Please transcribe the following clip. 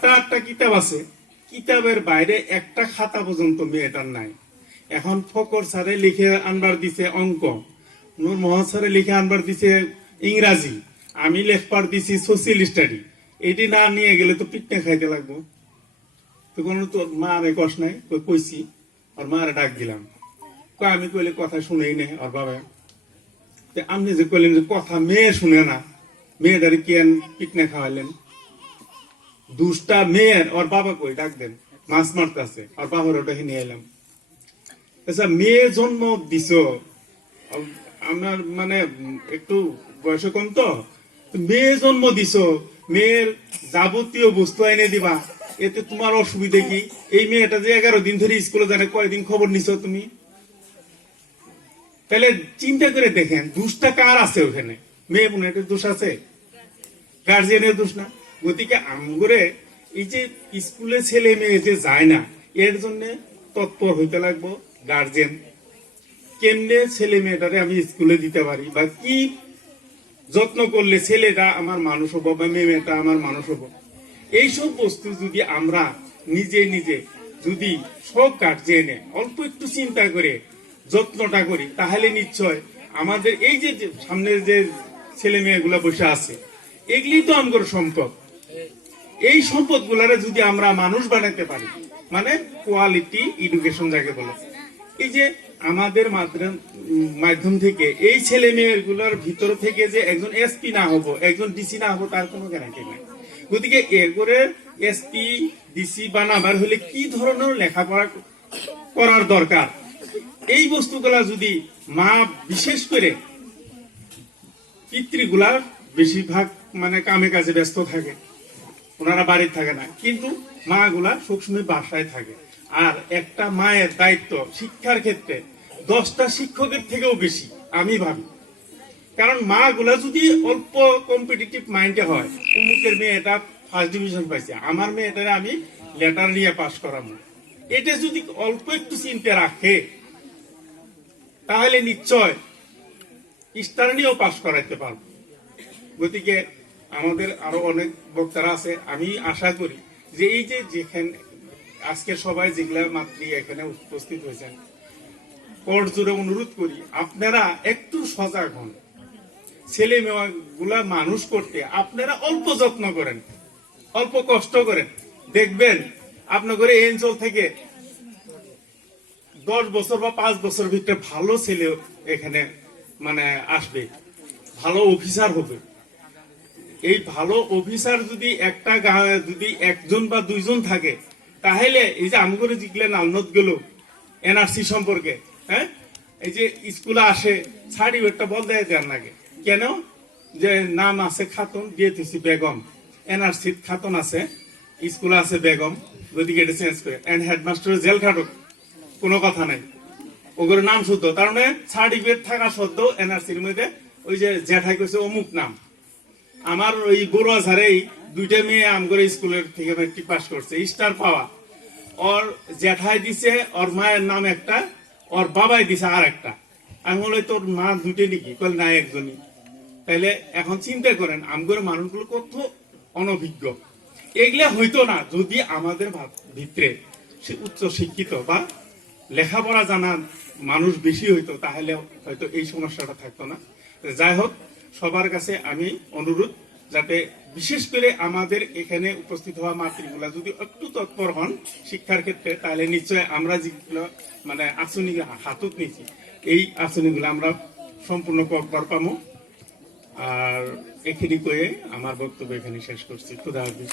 সাতটা আটটা কিতাব আছে, কিতাবের বাইরে একটা খাতা পর্যন্ত মেয়েটার নাই। এখন ফকর স্যারে লিখে আনবার দিছে অঙ্ক, নূর মোহাম্মদ স্যারে লিখে আনবার দিছে ইংরাজি, আমি লেখবার দিছি সোশিয়াল স্টাডি। এটি না নিয়ে গেলে তো পিঠনে খাইতে লাগবো। তো কোনো তোর মা আমি কষ নাই, কইছি ওর মারে ডাক দিলাম, আমি কইলে কথা শুনেই নেই ওর বাবা। আপনি যে কইলেন যে কথা মেয়ে শুনে না, মেয়েটারে কেন পিঠনে খাওয়াইলেন? দুষ্টা মেয়ের ওর বাবা কই, ডাক দেন, মাছ মারতেছে, ওর বাবার ওটাকে নিয়ে এলাম। আচ্ছা, মেয়ে জন্ম দিছ, আমার মানে একটু বয়স কম তো, মেয়ে জন্ম দিছ, মেয়ের যাবতীয় বস্তু এনে দিবা, এতে তোমার অসুবিধা কি? এই মেয়েটা যে 11 দিন ধরে স্কুলে জানে, কয়দিন খবর নিছ তুমি? তাহলে চিন্তা করে দেখেন দোষটা কার আছে ওখানে? মেয়ে বোনের দোষ আছে, গার্জিয়ানের দোষ না। গতিকে আমগরে এই যে স্কুলে ছেলে মেয়ে যে যায় না, এর জন্য তৎপর হইতে লাগবো গার্জেন। কেমনে ছেলে মেয়েটারে আমি স্কুলে দিতে পারি, বা কি যত্ন করলে ছেলেটা আমার মানুষ হবো বা মেয়েটা আমার মানুষ হবো, এইসব বস্তু যদি আমরা নিজে নিজে যদি সব গার্জেনে অল্প একটু চিন্তা করে যত্নটা করি, তাহলে নিশ্চয় আমাদের এই যে সামনের যে ছেলে মেয়েগুলা বসে আছে, এগুলি তো আমার সম্পদ। এই সম্পদ গুলারে যদি আমরা মানুষ বানাতে পারি, মানে কোয়ালিটি এডুকেশন যাকে বলে, এই যে আমাদের মাধ্যম থেকে এই ছেলে মেয়েগুলোর ভিতর থেকে যে একজন এসপি না হবো, একজন ডিসি না হবো, তার কোনো গ্যারান্টি নাই। গতিকে এরপরে এসপি ডিসি বানাবার হলে কি ধরনের লেখাপড়া করার দরকার, এই বস্তুগুলা যদি মা, বিশেষ করে পিতৃগুলা বেশিরভাগ মানে কামে কাজে ব্যস্ত থাকে, ওনারা বাড়িতে থাকে না, কিন্তু মা গুলা সবসময় বাসায় থাকে। আর একটা মায়ের দায়িত্ব শিক্ষার ক্ষেত্রে 10টা শিক্ষকের থেকেও বেশি আমি ভাবি। কারণ মা গুলা যদি অল্প কম্পিটিটিভ মাইন্ডে হয়, অমুকের মেয়েটা ফার্স্ট ডিভিশন পাইছে, আমার মেয়েটারে আমি লেটার নিয়ে পাস করাবো, এটা যদি অল্প একটু চিন্তা রাখে, তাহলে নিশ্চয় স্টার নিয়েও পাস করাইতে পারবো। গতিকে আমাদের আরো অনেক বক্তারা আছে, আমি আশা করি যে এই যে যেখানে আজকে সবাই যেগুলা মাতৃ এখানে উপস্থিত হয়েছেন, কোর্ট জুড়ে অনুরোধ করি আপনারা একটু সজাগ হন। ছেলে মেয়েগুলা মানুষ করতে আপনারা অল্প যত্ন করেন, অল্প কষ্ট করেন, দেখবেন আপনাদের এই অঞ্চল থেকে 10 বছর বা 5 বছর ভিতরে ভালো ছেলে এখানে মানে আসবে, ভালো অফিসার হবে। এই ভালো অফিসার যদি একটা যদি একজন বা দুইজন থাকে, তাহলে এই যে আমগরে জিগলেন আলনত গেল এনআরসি সম্পর্কে, হ্যাঁ, এই যে স্কুলে আসে সার্টিফিকেটটা বল দেয় দেন লাগে কেন? যে নাম আছে খাতুন, দিয়ে দিচ্ছি বেগম, এনআরসি খাতুন আছে, স্কুলে আছে বেগম, গতিকে এটা চেঞ্জ করে এন্ড হেডমাস্টার জেল খাটুক, কোনো কথা নাই, ওগুলোর নাম শুদ্ধ, তার মানে সার্টিফিকেট থাকা সত্ত্বেও এনআরসির মধ্যে ওই যে জ্যাঠাই কইছে অমুক নাম। আমার ওই বড়ুয়া স্যারেই 2টা মেয়ে আমগরে স্কুলের থেকে মেট্রিক পাস করছে, স্টার পাওয়া, ওর জ্যাঠাই দিছে ওর মায়ের নাম একটা, ওর বাবাই দিছে আর একটা। আমি বলি তোর মা 2টে নাকি? কল না, একজনই। তাইলে এখন চিন্তা করেন আমগরে মানুষগুলো কত অনভিজ্ঞ। এগুলা হইতো না যদি আমাদের ভিতরে সে উচ্চ শিক্ষিত বা লেখাপড়া জানা মানুষ বেশি হইতো, তাহলে হয়তো এই সমস্যাটা থাকতো না। যাই হোক, সবার কাছে আমি অনুরোধ, যাতে বিশেষ করে আমাদের এখানে উপস্থিত হওয়া মাতৃগুলা যদি একটু তৎপর হন শিক্ষার ক্ষেত্রে, তাহলে নিশ্চয় আমরা যেগুলো মানে আঁচনি হাতত নিয়েছি, এই আঁচনিগুলো আমরা সম্পূর্ণ কর পাবো। আর এখানে কয়ে আমার বক্তব্য এখানে শেষ করছি। খুদা হাফেজ।